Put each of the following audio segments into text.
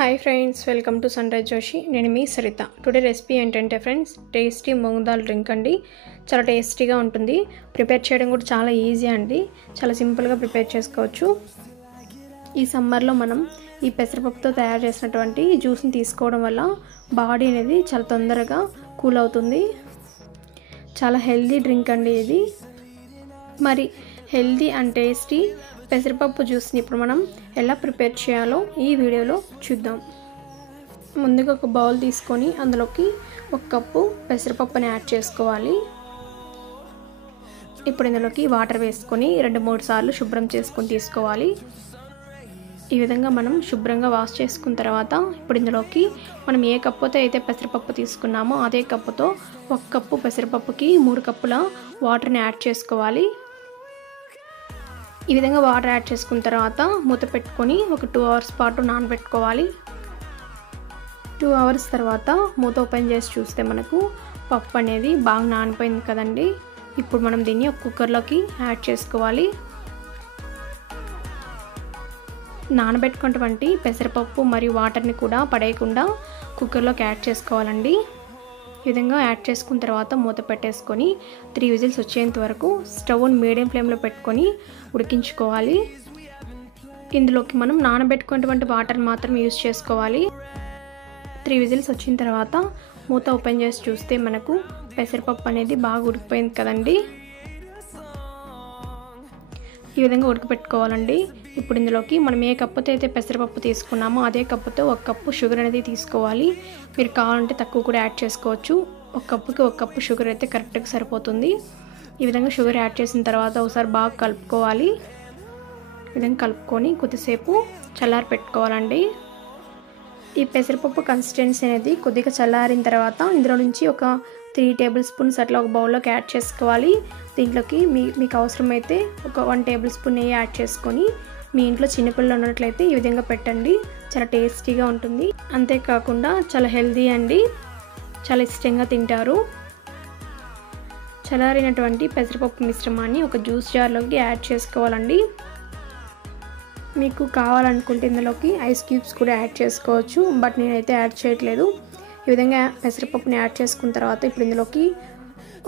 Hi friends, welcome to sunrise Joshi. నేను మీ Saritha. Today recipe ఏంటంటే friends, tasty moong dal drink అండి. చాలా టేస్టీగా ఉంటుంది. ప్రిపేర్ చేయడం కూడా చాలా ఈజీ అండి. చాలా సింపుల్గా ప్రిపేర్ చేసుకోవచ్చు. ఈ సమ్మర్లో మనం ఈ పెసరపప్పుతో తయారు చేసినటువంటి జ్యూస్ని తీసుకోవడం వల్ల బాడీ అనేది చాలా తొందరగా కూల్ అవుతుంది. చాలా హెల్దీ డ్రింక్ అండి ఇది. మరి హెల్దీ అండ్ టేస్టీ పెసరపప్పు జ్యూస్ని ఇప్పుడు మనం ఎలా ప్రిపేర్ చేయాలో ఈ వీడియోలో చూద్దాం. ముందుగా ఒక బౌల్ తీసుకొని అందులోకి 1 కప్పు పెసరపప్పుని యాడ్ చేసుకోవాలి. ఇప్పుడు ఇందులోకి వాటర్ వేసుకొని 2-3 సార్లు శుభ్రం చేసుకొని తీసుకోవాలి. ఈ విధంగా మనం శుభ్రంగా వాష్ చేసుకున్న తర్వాత ఇప్పుడు ఇందులోకి మనం ఏ కప్పుతో అయితే పెసరపప్పు తీసుకున్నామో అదే కప్పుతో 1 కప్పు పెసరపప్పుకి 3 కప్పుల వాటర్ని యాడ్ చేసుకోవాలి. ఈ విధంగా వాటర్ యాడ్ చేసుకున్న తర్వాత మూత పెట్టుకొని ఒక 2 అవర్స్ పాటు నానబెట్టుకోవాలి. 2 అవర్స్ తర్వాత మూత ఓపెన్ చేసి చూస్తే మనకు పప్పు అనేది బాగా నానిపోయింది కదండి. ఇప్పుడు మనం దీన్ని ఒక కుక్కర్లోకి యాడ్ చేసుకోవాలి. నానబెట్టుకున్నటువంటి పెసరపప్పు మరియు వాటర్ని కూడా పడేయకుండా కుక్కర్లోకి యాడ్ చేసుకోవాలండి. ఈ విధంగా యాడ్ చేసుకున్న తర్వాత మూత పెట్టేసుకొని 3 విజిల్స్ వచ్చేంత వరకు స్టవ్ని మీడియం ఫ్లేమ్లో పెట్టుకొని ఉడికించుకోవాలి. ఇందులోకి మనం నానబెట్టుకున్నటువంటి వాటర్ మాత్రం యూజ్ చేసుకోవాలి. 3 విజిల్స్ వచ్చిన తర్వాత మూత ఓపెన్ చేసి చూస్తే మనకు పెసరపప్పు అనేది బాగా ఉడికిపోయింది కదండి. ఈ విధంగా ఉడకపెట్టుకోవాలండి. ఇప్పుడు ఇందులోకి మనం ఏ కప్పుతో అయితే పెసరపప్పు తీసుకున్నామో అదే కప్పుతో 1 కప్పు షుగర్ అనేది తీసుకోవాలి. మీరు కావాలంటే తక్కువ కూడా యాడ్ చేసుకోవచ్చు. 1 కప్పుకి 1 కప్పు షుగర్ అయితే కరెక్ట్గా సరిపోతుంది. ఈ విధంగా షుగర్ యాడ్ చేసిన తర్వాత ఒకసారి బాగా కలుపుకోవాలి. ఈ విధంగా కలుపుకొని కొద్దిసేపు చల్లారి పెట్టుకోవాలండి. ఈ పెసరపప్పు కన్సిస్టెన్సీ అనేది కొద్దిగా చల్లారిన తర్వాత ఇందులో నుంచి ఒక 3 టేబుల్ స్పూన్స్ అట్లా ఒక బౌల్లోకి యాడ్ చేసుకోవాలి. దీంట్లోకి మీకు అవసరమైతే ఒక 1 టేబుల్ స్పూన్ నెయ్యి యాడ్ చేసుకొని మీ ఇంట్లో చిన్నపిల్లలు ఉన్నట్లయితే ఈ విధంగా పెట్టండి. చాలా టేస్టీగా ఉంటుంది. అంతేకాకుండా చాలా హెల్దీ అండి. చాలా ఇష్టంగా తింటారు. చల్లారినటువంటి పెసరపప్పు మిశ్రమాన్ని ఒక జ్యూస్ జార్లోకి యాడ్ చేసుకోవాలండి. మీకు కావాలనుకుంటే ఇందులోకి ఐస్ క్యూబ్స్ కూడా యాడ్ చేసుకోవచ్చు. బట్ నేనైతే యాడ్ చేయట్లేదు. ఈ విధంగా పెసరపప్పుని యాడ్ చేసుకున్న తర్వాత ఇప్పుడు ఇందులోకి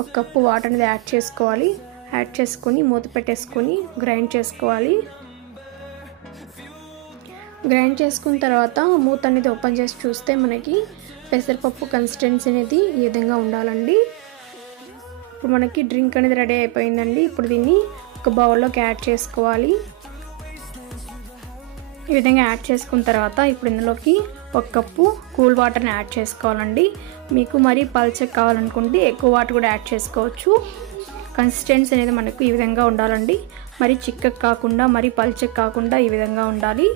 1 కప్పు వాటర్ అనేది యాడ్ చేసుకోవాలి. యాడ్ చేసుకొని మూత పెట్టేసుకొని గ్రైండ్ చేసుకోవాలి. గ్రైండ్ చేసుకున్న తర్వాత మూత అనేది ఓపెన్ చేసి చూస్తే మనకి పెసరపప్పు కన్సిస్టెన్సీ అనేది ఈ విధంగా ఉండాలండి. ఇప్పుడు మనకి డ్రింక్ అనేది రెడీ అయిపోయిందండి. ఇప్పుడు దీన్ని ఒక బౌల్లోకి యాడ్ చేసుకోవాలి. ఈ విధంగా యాడ్ చేసుకున్న తర్వాత ఇప్పుడు ఇందులోకి 1 కప్పు కూల్ వాటర్ని యాడ్ చేసుకోవాలండి. మీకు మరీ పల్చగా కావాలనుకుంటే ఎక్కువ వాటర్ కూడా యాడ్ చేసుకోవచ్చు. కన్సిస్టెన్సీ అనేది మనకు ఈ విధంగా ఉండాలండి. మరీ చిక్కగా కాకుండా మరీ పల్చగా కాకుండా ఈ విధంగా ఉండాలి.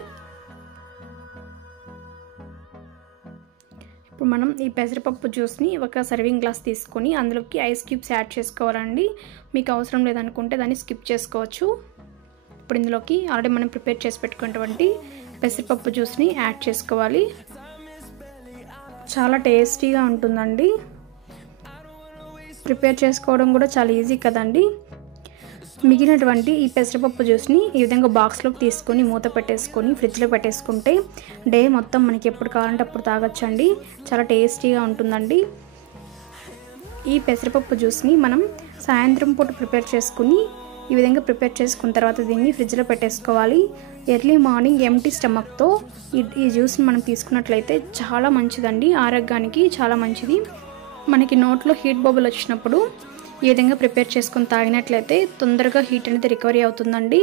ఇప్పుడు మనం ఈ పెసరపప్పు జ్యూస్ని ఒక సర్వింగ్ గ్లాస్ తీసుకొని అందులోకి ఐస్ క్యూబ్స్ యాడ్ చేసుకోవాలండి. మీకు అవసరం లేదనుకుంటే దాన్ని స్కిప్ చేసుకోవచ్చు. ఇప్పుడు ఇందులోకి ఆల్రెడీ మనం ప్రిపేర్ చేసి పెట్టుకున్నటువంటి పెసరపప్పు జ్యూస్ని యాడ్ చేసుకోవాలి. చాలా టేస్టీగా ఉంటుందండి. ప్రిపేర్ చేసుకోవడం కూడా చాలా ఈజీ కదండి. మిగిలినటువంటి ఈ పెసరపప్పు జ్యూస్ని ఈ విధంగా బాక్స్లోకి తీసుకొని మూత పెట్టేసుకొని ఫ్రిడ్జ్లో పెట్టేసుకుంటే డే మొత్తం మనకి ఎప్పుడు కావాలంటే అప్పుడు తాగొచ్చండి. చాలా టేస్టీగా ఉంటుందండి. ఈ పెసరపప్పు జ్యూస్ని మనం సాయంత్రం పూట ప్రిపేర్ చేసుకుని ఈ విధంగా ప్రిపేర్ చేసుకున్న తర్వాత దీన్ని ఫ్రిడ్జ్లో పెట్టేసుకోవాలి. ఎర్లీ మార్నింగ్ ఎంటీ స్టమక్తో ఈ జ్యూస్ని మనం తీసుకున్నట్లయితే చాలా మంచిదండి. ఆరోగ్యానికి చాలా మంచిది. మనకి నోట్లో హీట్ బబుల్ వచ్చినప్పుడు ఈ విధంగా ప్రిపేర్ చేసుకొని తాగినట్లయితే తొందరగా హీట్ అనేది రికవరీ అవుతుందండి.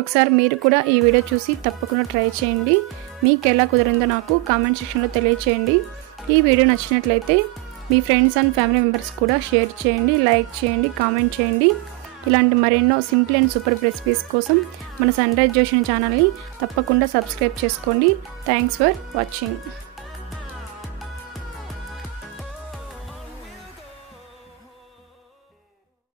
ఒకసారి మీరు కూడా ఈ వీడియో చూసి తప్పకుండా ట్రై చేయండి. మీకు ఎలా కుదిరిందో నాకు కామెంట్ సెక్షన్లో తెలియచేయండి. ఈ వీడియో నచ్చినట్లయితే మీ ఫ్రెండ్స్ అండ్ ఫ్యామిలీ మెంబర్స్ కూడా షేర్ చేయండి, లైక్ చేయండి, కామెంట్ చేయండి. ఇలాంటి మరెన్నో సింపుల్ అండ్ సూపర్ రెసిపీస్ కోసం మన సన్రైజ్ జోషి ఛానల్ని తప్పకుండా సబ్స్క్రైబ్ చేసుకోండి. Thanks for watching.